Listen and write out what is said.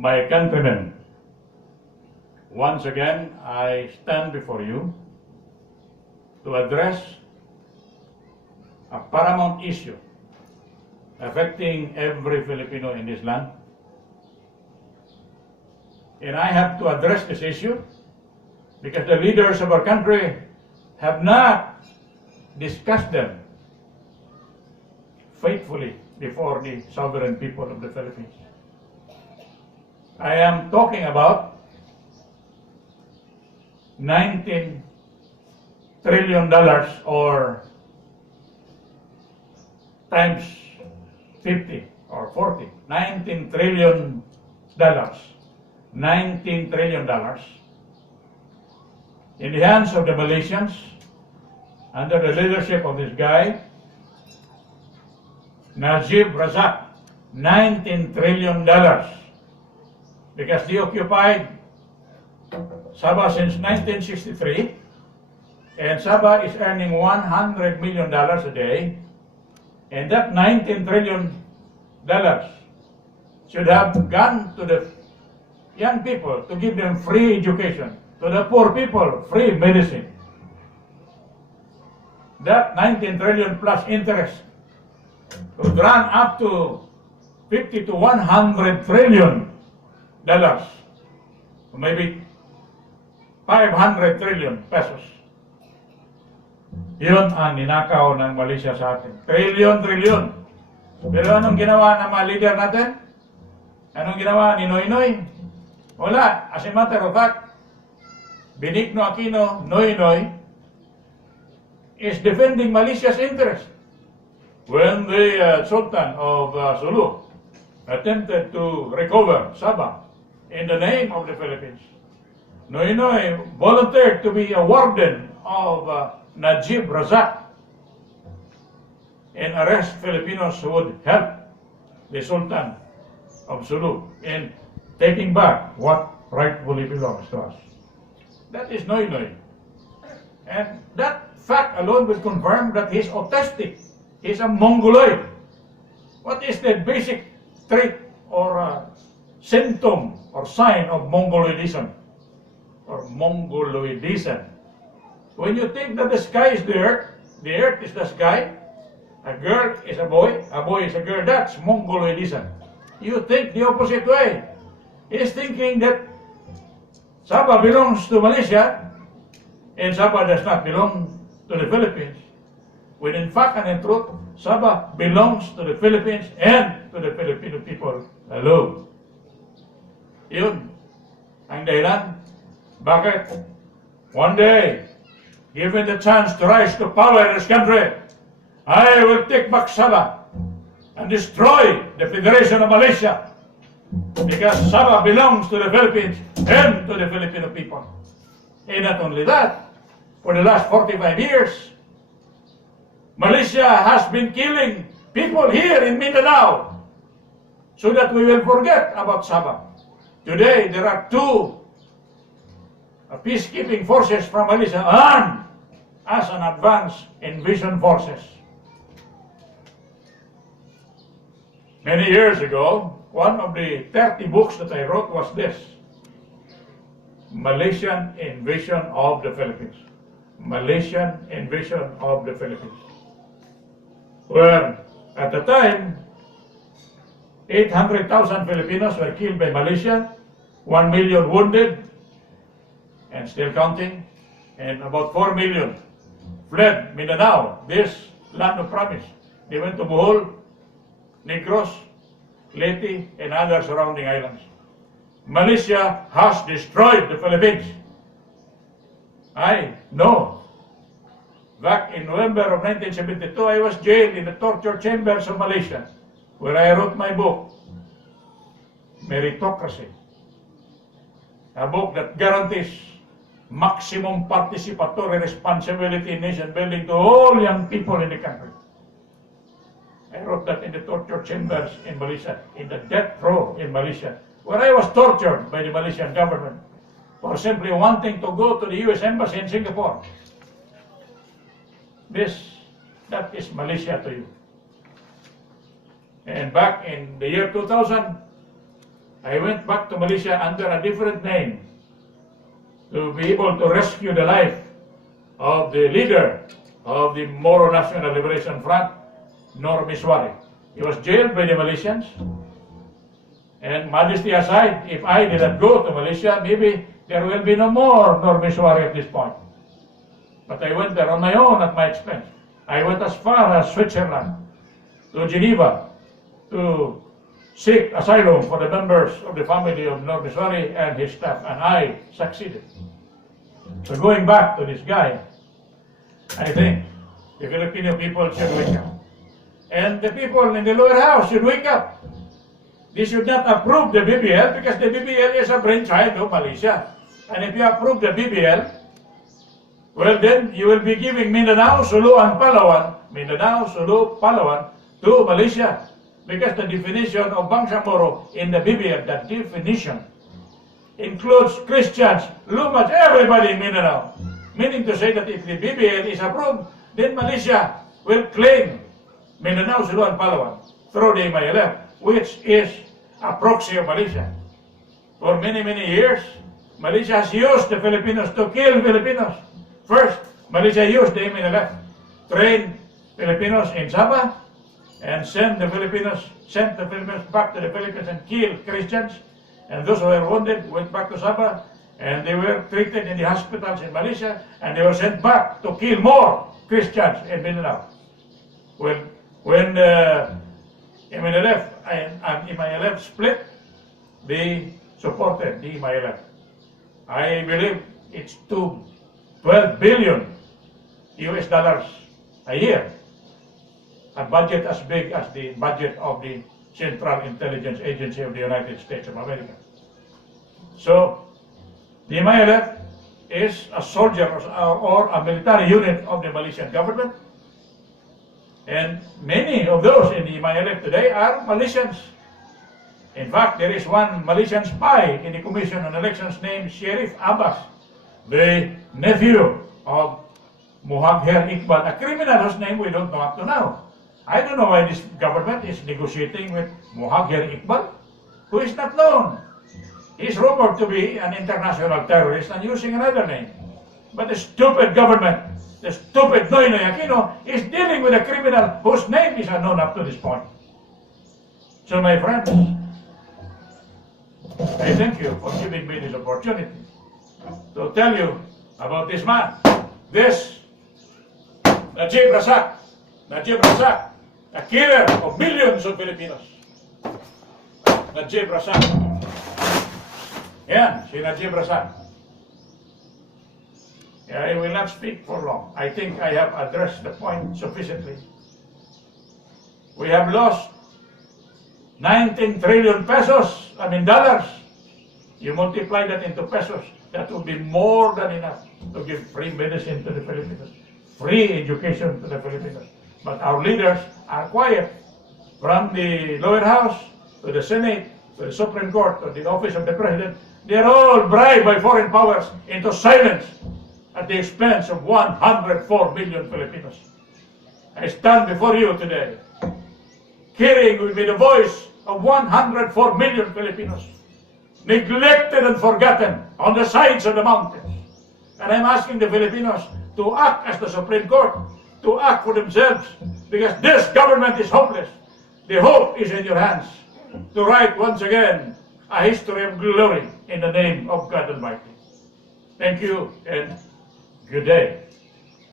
my countrymen, once again I stand before you to address a paramount issue affecting every Filipino in this land. And I have to address this issue because the leaders of our country have not discussed them faithfully before the sovereign people of the Philippines. I am talking about $19 trillion or times 50 or 40, $19 trillion. $19 trillion in the hands of the Malaysians under the leadership of this guy, NAJID RAZAK. $19 trillion because they occupied Sabah since 1963, and Sabah is earning $100 million a day, and that $19 trillion should have gone to the young people to give them free education, to the poor people free medicine. That 19 trillion plus interest would run up to 50 to 100 trillion dollars, maybe 500 trillion pesos. Yun ang ninakaw ng Malaysia sa atin. Trilyon. Pero anong ginawa ng mga leader natin? Anong ginawa ni Noynoy? Wala. As a matter of fact, Benigno Aquino, Noynoy, is defending Malaysia's interest. When the Sultan of Sulu attempted to recover Sabah in the name of the Philippines, Noynoy volunteered to be a warden of NAJID RAZAK and arrest Filipinos who would help the Sultan of Sulu in taking back what rightfully belongs to us. That is Noynoy. And that fact alone will confirm that he's autistic. He's a Mongoloid. What is the basic trait or symptom or sign of Mongoloidism? Or Mongoloidism. When you think that the sky is the earth is the sky, a girl is a boy is a girl, that's Mongoloidism. You think the opposite way. He's thinking that Sabah belongs to Malaysia and Sabah does not belong to the Philippines. When in fact and in truth, Sabah belongs to the Philippines and to the Filipino people alone. Yun ang dahilan bakit one day, given the chance to rise to power in this country, I will take back Sabah and destroy the Federation of Malaysia. Because Sabah belongs to the Philippines and to the Filipino people. And not only that, for the last 45 years, Malaysia has been killing people here in Mindanao so that we will forget about Sabah. Today, there are two peacekeeping forces from Malaysia armed as an advanced invasion forces. Many years ago, one of the 30 books that I wrote was this: Malaysian Invasion of the Philippines. Malaysian Invasion of the Philippines. Where at the time, 800,000 Filipinos were killed by Malaysia, 1 million wounded, and still counting, and about 4 million fled Mindanao, this land of promise. They went to Bohol, Negros, Leyte, and other surrounding islands. Malaysia has destroyed the Philippines. I know. Back in November of 1972, I was jailed in the torture chambers of Malaysia, where I wrote my book, Meritocracy. A book that guarantees maximum participatory responsibility in nation building to all young people in the country. I wrote that in the torture chambers in Malaysia, in the death row in Malaysia, where I was tortured by the Malaysian government for simply wanting to go to the US Embassy in Singapore. That is Malaysia to you. And back in the year 2000, I went back to Malaysia under a different name to be able to rescue the life of the leader of the Moro National Liberation Front, Nor Miswari. He was jailed by the Malaysians. And modesty aside, if I did not go to Malaysia, maybe there will be no more Nor Miswari at this point. But I went there on my own at my expense. I went as far as Switzerland, to Geneva, to seek asylum for the members of the family of Nor Miswari and his staff, and I succeeded. So going back to this guy, I think the Filipino people should wake up. And the people in the lower house should wake up. They should not approve the BBL because the BBL is a brainchild of Malaysia. And if you approve the BBL, well then you will be giving Mindanao, Sulu, and Palawan, to Malaysia. Because the definition of Bangsamoro in the BBL, that definition includes Christians, Lumad, everybody in Mindanao. Meaning to say that if the BBL is approved, then Malaysia will claim Mindanao, Sulu, and Palawan through the ELLY, which is a proxy of Malaysia. For many, many years, Malaysia has used the Filipinos to kill Filipinos. First, Malaysia used the ELLY, train Filipinos in Sabah, and sent the Filipinos back to the Philippines and kill Christians. And those who were wounded went back to Sabah, and they were treated in the hospitals in Malaysia, and they were sent back to kill more Christians in Mindanao. When MNLF and MILF split, they supported the MILF. I believe it's $12 billion US a year. A budget as big as the budget of the Central Intelligence Agency of the United States of America. So, the MILF is a soldier or a military unit of the Malaysian government. And many of those in the MILF today are Malaysians. In fact, there is one Malaysian spy in the Commission on Elections named Sheriff Abbas, the nephew of Muhagher Iqbal, a criminal whose name we don't know up to now. I don't know why this government is negotiating with Muhagher Iqbal, who is not known. He is rumored to be an international terrorist and using another name. But the stupid government, the stupid Noynoy Aquino, is dealing with a criminal whose name is unknown up to this point. So my friends, I thank you for giving me this opportunity to tell you about this man, this Najib Razak, a killer of millions of Filipinos. Najib Razak. Yan, si Najib Razak. I will not speak for long. I think I have addressed the point sufficiently. We have lost 19 trillion pesos, dollars. You multiply that into pesos, that will be more than enough to give free medicine to the Filipinos, free education to the Filipinos. But our leaders are quiet. From the lower house, to the Senate, to the Supreme Court, to the office of the President, they are all bribed by foreign powers into silence at the expense of 104 million Filipinos. I stand before you today, carrying with me the voice of 104 million Filipinos, neglected and forgotten on the sides of the mountains. And I'm asking the Filipinos to act as the Supreme Court, to act for themselves, because this government is hopeless. The hope is in your hands to write once again a history of glory in the name of God Almighty. Thank you and good day.